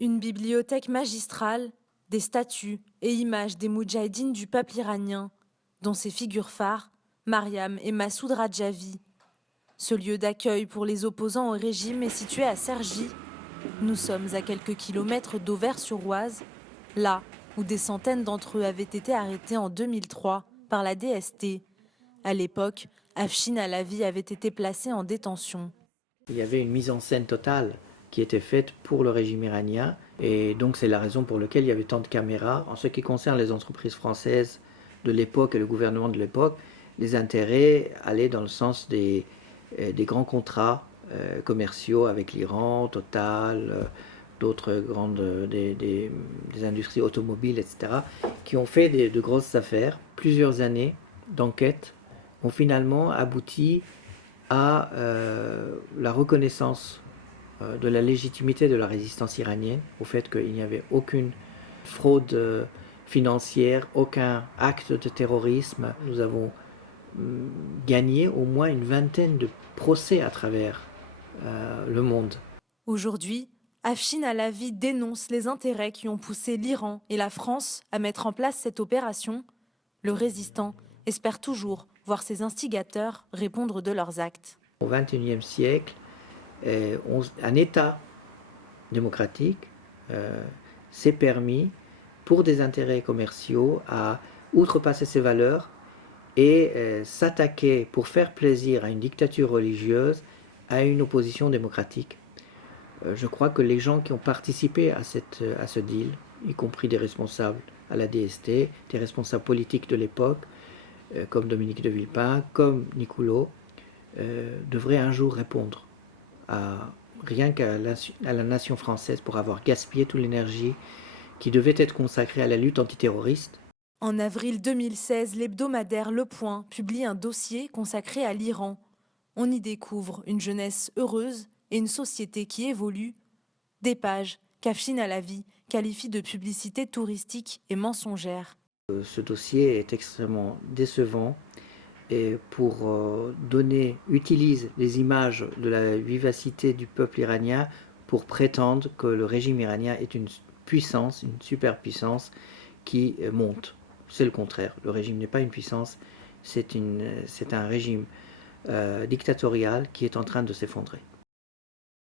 Une bibliothèque magistrale, des statues et images des moudjahidines du peuple iranien, dont ses figures phares, Mariam et Massoud Rajavi. Ce lieu d'accueil pour les opposants au régime est situé à Cergy. Nous sommes à quelques kilomètres d'Auvers-sur-Oise, là où des centaines d'entre eux avaient été arrêtés en 2003 par la DST. À l'époque, Afshin Alavi avait été placé en détention. Il y avait une mise en scène totale qui était faite pour le régime iranien et donc c'est la raison pour laquelle il y avait tant de caméras. En ce qui concerne les entreprises françaises de l'époque et le gouvernement de l'époque, les intérêts allaient dans le sens des grands contrats commerciaux avec l'Iran, Total, d'autres grandes des industries automobiles, etc., qui ont fait de grosses affaires. Plusieurs années d'enquête ont finalement abouti à la reconnaissance de la légitimité de la résistance iranienne, au fait qu'il n'y avait aucune fraude financière, aucun acte de terrorisme. Nous avons gagné au moins une vingtaine de procès à travers le monde. Aujourd'hui, Afshin Alavi dénonce les intérêts qui ont poussé l'Iran et la France à mettre en place cette opération. Le résistant espère toujours voir ses instigateurs répondre de leurs actes. Au XXIe siècle, un État démocratique s'est permis, pour des intérêts commerciaux, à outrepasser ses valeurs et s'attaquer, pour faire plaisir à une dictature religieuse, à une opposition démocratique. Je crois que les gens qui ont participé à ce deal, y compris des responsables à la DST, des responsables politiques de l'époque, comme Dominique de Villepin, comme Nicoulot, devraient un jour répondre rien qu'à la nation française pour avoir gaspillé toute l'énergie qui devait être consacrée à la lutte antiterroriste. En avril 2016, l'hebdomadaire Le Point publie un dossier consacré à l'Iran. On y découvre une jeunesse heureuse et une société qui évolue. Des pages qu'Afshin Alavi qualifie de publicité touristique et mensongère. Ce dossier est extrêmement décevant et pour utilise les images de la vivacité du peuple iranien pour prétendre que le régime iranien est une puissance, une superpuissance qui monte. C'est le contraire. Le régime n'est pas une puissance, c'est un régime dictatorial qui est en train de s'effondrer.